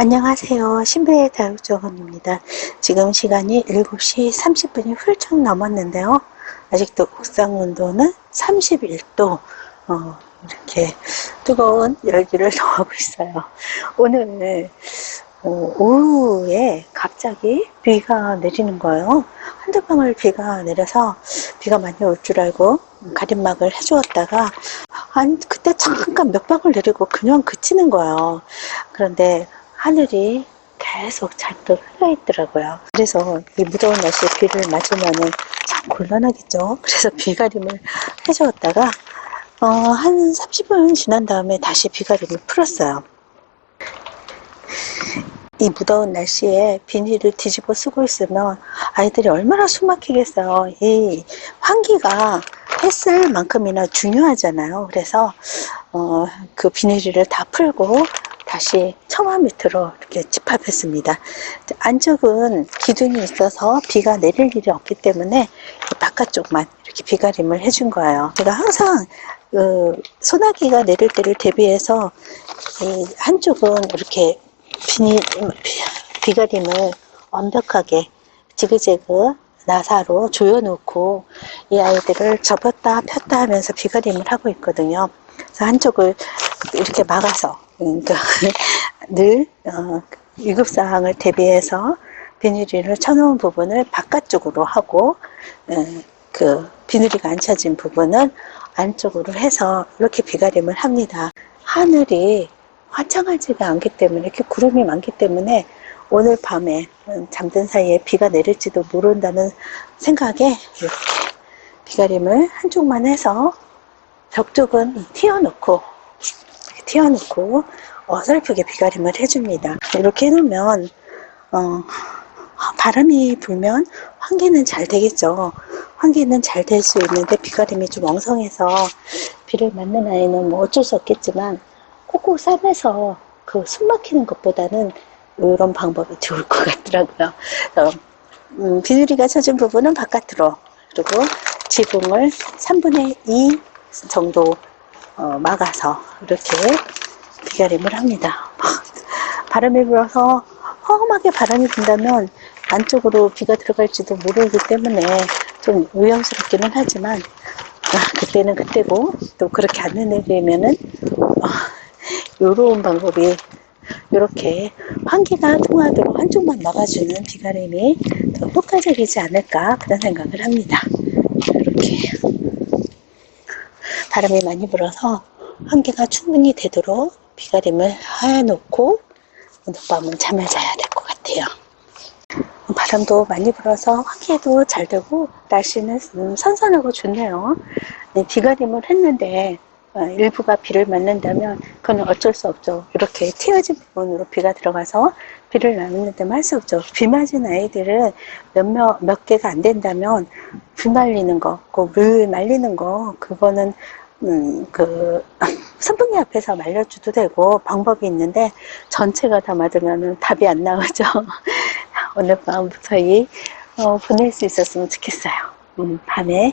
안녕하세요. 신비의 다육정원입니다. 지금 시간이 7시 30분이 훌쩍 넘었는데요. 아직도 옥상 온도는 31도, 이렇게 뜨거운 열기를 더하고 있어요. 오늘 오후에 갑자기 비가 내리는 거예요. 한두 방울 비가 내려서 비가 많이 올 줄 알고 가림막을 해주었다가 그때 잠깐 몇 방울 내리고 그냥 그치는 거예요. 그런데 하늘이 계속 잔뜩 흘러있더라고요. 그래서 이 무더운 날씨에 비를 맞으면은 참 곤란하겠죠. 그래서 비가림을 해주었다가 한 30분 지난 다음에 다시 비가림을 풀었어요. 이 무더운 날씨에 비닐을 뒤집어 쓰고 있으면 아이들이 얼마나 숨막히겠어요. 이 환기가 했을 만큼이나 중요하잖아요. 그래서 그 비닐을 다 풀고 다시 처마 밑으로 이렇게 집합했습니다. 안쪽은 기둥이 있어서 비가 내릴 일이 없기 때문에 바깥쪽만 이렇게 비가림을 해준 거예요. 제가 항상 소나기가 내릴 때를 대비해서 이 한쪽은 이렇게 비가림을 완벽하게 지그재그 나사로 조여놓고 이 아이들을 접었다 폈다 하면서 비가림을 하고 있거든요. 그래서 한쪽을 이렇게 막아서, 그러니까 늘 위급사항을 대비해서 비닐을 쳐놓은 부분을 바깥쪽으로 하고 그 비닐이가 안 쳐진 부분은 안쪽으로 해서 이렇게 비가림을 합니다. 하늘이 화창하지가 않기 때문에, 이렇게 구름이 많기 때문에 오늘 밤에 잠든 사이에 비가 내릴지도 모른다는 생각에 이렇게 비가림을 한쪽만 해서 벽 쪽은 튀어놓고 어설프게 비가림을 해줍니다. 이렇게 해놓으면 바람이 불면 환기는 잘 되겠죠. 환기는 잘 될 수 있는데 비가림이 좀 엉성해서 비를 맞는 아이는 뭐 어쩔 수 없겠지만 콕콕 싸매서 그 숨 막히는 것보다는 이런 방법이 좋을 것 같더라고요. 비닐이가 쳐진 부분은 바깥으로, 그리고 지붕을 3분의 2 정도 막아서 이렇게 비가림을 합니다. 바람이 불어서 험하게 바람이 분다면 안쪽으로 비가 들어갈지도 모르기 때문에 좀 위험스럽기는 하지만 그때는 그때고, 또 그렇게 안 내리면은 요런 방법이, 이렇게 환기가 통하도록 한쪽만 막아주는 비가림이 더 효과적이지 않을까, 그런 생각을 합니다. 이렇게 바람이 많이 불어서 환기가 충분히 되도록 비가림을 해놓고 오늘 밤은 잠을 자야 될 것 같아요. 바람도 많이 불어서 환기도 잘 되고 날씨는 선선하고 좋네요. 비가림을 했는데 일부가 비를 맞는다면 그건 어쩔 수 없죠. 이렇게 튀어진 부분으로 비가 들어가서 비를 맞는다면 할 수 없죠. 비 맞은 아이들은 몇 개가 안 된다면 비 말리는 거, 물 말리는 거, 그거는 선풍기 앞에서 말려줘도 되고 방법이 있는데, 전체가 다 맞으면 답이 안 나오죠. 오늘 밤부터 보낼 수 있었으면 좋겠어요. 밤에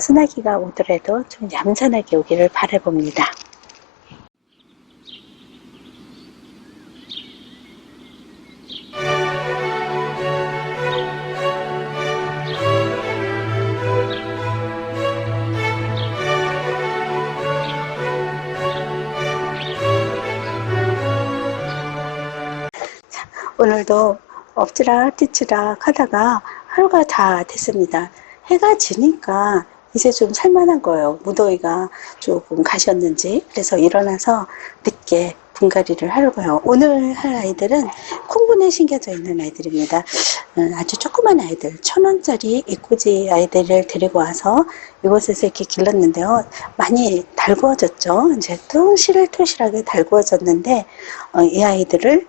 소나기가 오더라도 좀 얌전하게 오기를 바라봅니다. 오늘도 엎치락 뒤치락 하다가 하루가 다 됐습니다. 해가 지니까 이제 좀 살만한 거예요. 무더위가 조금 가셨는지. 그래서 일어나서 늦게 분갈이를 하려고요. 오늘 할 아이들은 콩분에 심겨져 있는 아이들입니다. 아주 조그만 아이들, 1,000원짜리 이꼬지 아이들을 데리고 와서 이곳에서 이렇게 길렀는데요. 많이 달구어졌죠. 이제 토실토실하게 달구어졌는데 이 아이들을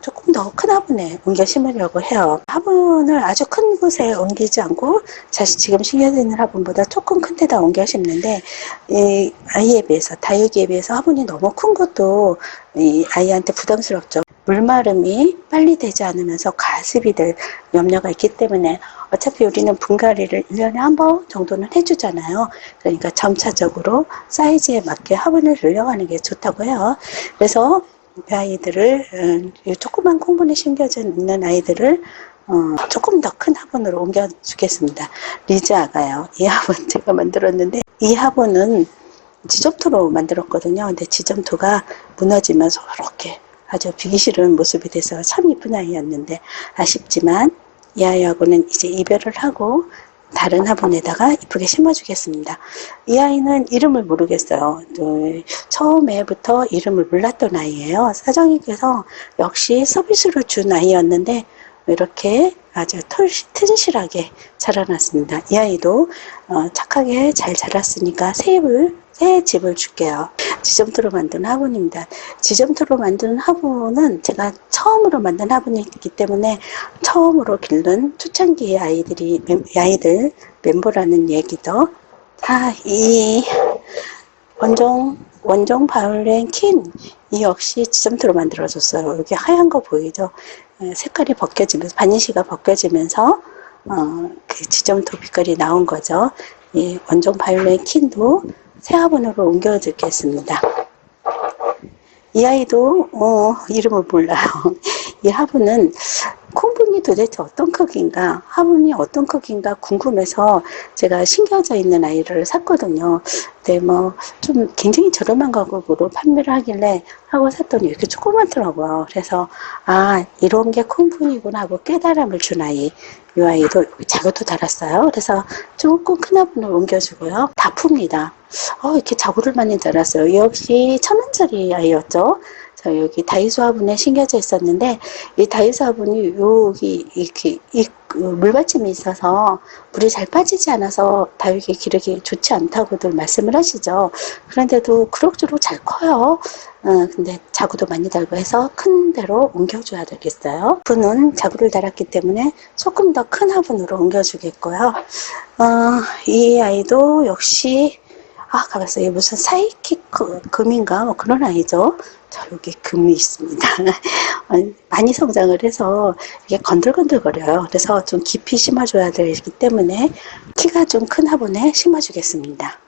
조금 더 큰 화분에 옮겨 심으려고 해요. 화분을 아주 큰 곳에 옮기지 않고 지금 심겨져 있는 화분보다 조금 큰 데다 옮겨 심는데, 이 아이에 비해서, 다육이에 비해서 화분이 너무 큰 것도 이 아이한테 부담스럽죠. 물마름이 빨리 되지 않으면서 가습이 될 염려가 있기 때문에 어차피 우리는 분갈이를 1년에 한 번 정도는 해주잖아요. 그러니까 점차적으로 사이즈에 맞게 화분을 늘려가는 게 좋다고 해요. 그래서 이 아이들을 이 조그만 콩분이 심겨져 있는 아이들을 조금 더 큰 화분으로 옮겨주겠습니다. 리즈 아가요. 이 화분 제가 만들었는데 이 화분은 지점토로 만들었거든요. 근데 지점토가 무너지면서 이렇게 아주 비기 싫은 모습이 돼서 참 이쁜 아이였는데 아쉽지만 이 아이하고는 이제 이별을 하고 다른 화분에다가 이쁘게 심어주겠습니다. 이 아이는 이름을 모르겠어요. 처음에부터 이름을 몰랐던 아이예요. 사장님께서 역시 서비스로 준 아이였는데 이렇게 아주 튼실하게 자라났습니다. 이 아이도 착하게 잘 자랐으니까 새 집을 줄게요. 지점토로 만든 화분입니다. 지점토로 만든 화분은 제가 처음으로 만든 화분이기 때문에 처음으로 기른 초창기의 아이들 멤버라는 얘기도. 이 원종 바이올렛 킨, 이 역시 지점토로 만들어졌어요. 여기 하얀 거 보이죠? 색깔이 벗겨지면서, 바니쉬가 벗겨지면서, 그 지점토 빛깔이 나온 거죠. 이 원종 바이올렛 킨도 새 화분으로 옮겨주겠습니다. 이 아이도, 이름을 몰라요. 이 화분은 콩분이 도대체 어떤 크기인가, 화분이 어떤 크기인가 궁금해서 제가 심겨져 있는 아이를 샀거든요. 근데 좀 굉장히 저렴한 가격으로 판매를 하길래 하고 샀더니 이렇게 조그맣더라고요. 그래서 이런 게 콩분이구나 하고 깨달음을 준 아이. 이 아이도 자구도 달았어요. 그래서 조금 큰 화분으로 옮겨주고요. 다 풉니다. 이렇게 자구를 많이 달았어요. 역시 1,000원짜리 아이였죠. 여기 다이소 화분에 심겨져 있었는데 이 다이소 화분이 여기 이렇게 그 물받침이 있어서 물이 잘 빠지지 않아서 다육이 기르기 좋지 않다고들 말씀을 하시죠. 그런데도 그럭저럭 잘 커요. 근데 자구도 많이 달고 해서 큰 데로 옮겨줘야 되겠어요. 화분은 자구를 달았기 때문에 조금 더 큰 화분으로 옮겨주겠고요. 이 아이도 역시 가봤어. 이게 무슨 사이킥 금인가? 그런 아이죠. 자, 여기 금이 있습니다. 많이 성장을 해서 이게 건들건들거려요. 그래서 좀 깊이 심어줘야 되기 때문에 키가 좀 큰 화분에 심어주겠습니다.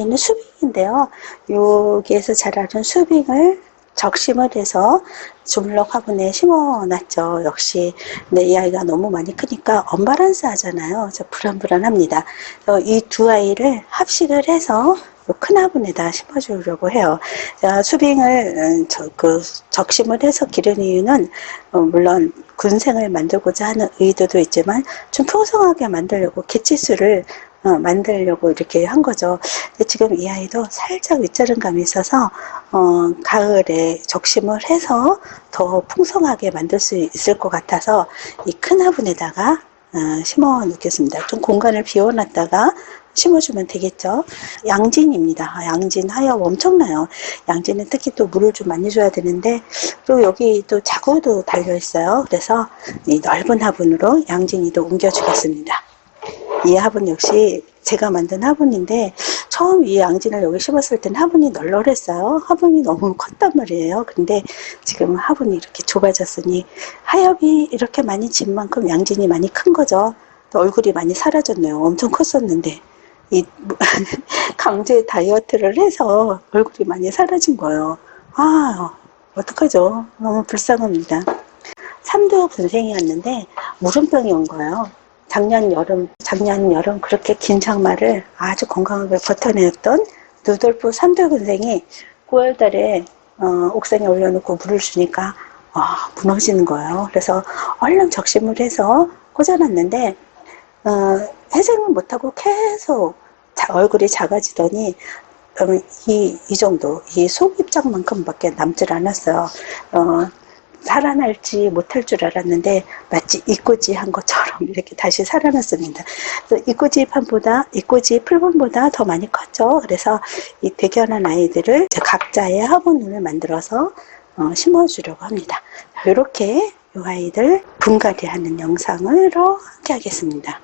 얘는 수빙인데요. 여기에서 자라는 수빙을 적심을 해서 주물럭 화분에 심어놨죠. 역시 근데 이 아이가 너무 많이 크니까 언밸런스 하잖아요. 불안불안합니다. 이 두 아이를 합식을 해서 큰 화분에다 심어주려고 해요. 수빙을 적심을 해서 기른 이유는 물론 군생을 만들고자 하는 의도도 있지만 좀 풍성하게 만들려고 개체수를 만들려고 이렇게 한 거죠. 근데 지금 이 아이도 살짝 윗자른감이 있어서 가을에 적심을 해서 더 풍성하게 만들 수 있을 것 같아서 이 큰 화분에다가 심어 놓겠습니다. 좀 공간을 비워놨다가 심어주면 되겠죠. 양진입니다. 양진 하엽 엄청나요. 양진은 특히 또 물을 좀 많이 줘야 되는데 또 여기 또 자구도 달려 있어요. 그래서 이 넓은 화분으로 양진이도 옮겨주겠습니다. 이 화분 역시 제가 만든 화분인데 처음 이 양진을 여기 심었을 땐 화분이 널널했어요. 화분이 너무 컸단 말이에요. 근데 지금 화분이 이렇게 좁아졌으니 하엽이 이렇게 많이 진 만큼 양진이 많이 큰 거죠. 또 얼굴이 많이 사라졌네요. 엄청 컸었는데 이 강제 다이어트를 해서 얼굴이 많이 사라진 거예요. 어떡하죠? 너무 불쌍합니다. 3두 군생이었는데 물음병이 온 거예요. 작년 여름 그렇게 긴 장마를 아주 건강하게 버텨냈던 누돌프 3두 군생이 9월 달에 옥상에 올려놓고 물을 주니까 무너지는 거예요. 그래서 얼른 적심을 해서 꽂아놨는데 회생을 못하고 계속 얼굴이 작아지더니 이 정도, 이 속입장만큼밖에 남질 않았어요. 살아날지 못할 줄 알았는데 마치 이꼬지한 것처럼 이렇게 다시 살아났습니다. 이꼬지 풀분보다 더 많이 컸죠. 그래서 이 대견한 아이들을 각자의 화분을 만들어서 심어주려고 합니다. 이렇게 이 아이들 분갈이하는 영상으로 함께 하겠습니다.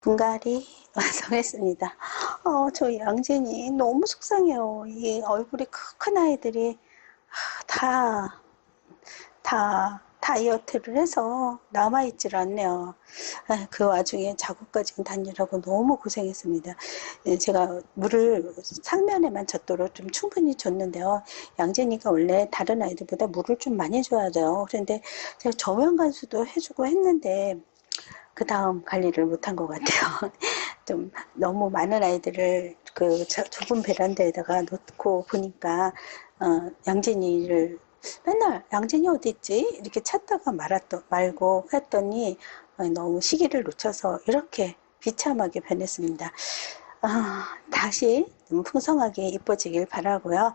분갈이 완성했습니다. 저 양진이 너무 속상해요. 이 얼굴이 큰 아이들이 다 다이어트를 해서 남아있질 않네요. 그 와중에 작업까지 다니라고 너무 고생했습니다. 제가 물을 상면에만 젖도록 좀 충분히 줬는데요. 양진이가 원래 다른 아이들보다 물을 좀 많이 줘야 돼요. 그런데 제가 저면 관수도 해주고 했는데 그 다음 관리를 못한 것 같아요. 좀 너무 많은 아이들을 그 좁은 베란다에다가 놓고 보니까 양진이를 맨날 양진이 어디 있지? 이렇게 찾다가 말고 했더니 너무 시기를 놓쳐서 이렇게 비참하게 변했습니다. 다시 좀 풍성하게 이뻐지길 바라고요.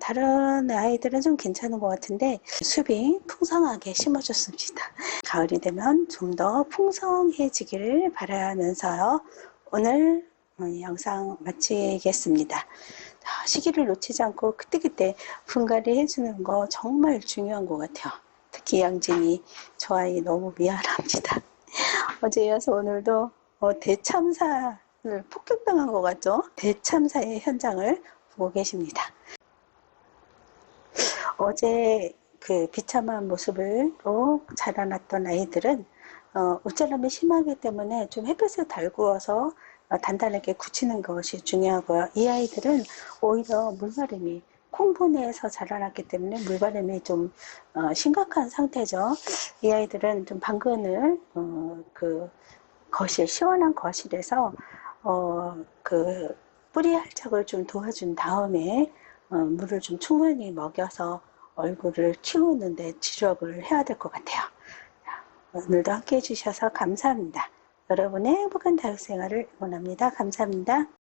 다른 아이들은 좀 괜찮은 것 같은데 숲이 풍성하게 심어줬습니다. 가을이 되면 좀 더 풍성해지기를 바라면서요. 오늘 영상 마치겠습니다. 시기를 놓치지 않고 그때그때 분갈이 해주는 거 정말 중요한 것 같아요. 특히 양진이 저 아이 너무 미안합니다. 어제 이어서 오늘도 대참사를 폭격당한 것 같죠? 대참사의 현장을 보고 계십니다. 어제 그 비참한 모습으로 자라났던 아이들은 옷자람이 심하기 때문에 좀 햇볕에 달구어서 단단하게 굳히는 것이 중요하고요. 이 아이들은 오히려 물바람이 콩분해에서 자라났기 때문에 물바람이 좀 심각한 상태죠. 이 아이들은 좀 방근을 그 거실, 시원한 거실에서 그 뿌리 활착을 좀 도와준 다음에 물을 좀 충분히 먹여서 얼굴을 키우는데 지력을 해야 될 것 같아요. 오늘도 함께 해주셔서 감사합니다. 여러분의 행복한 다육생활을 응원합니다. 감사합니다.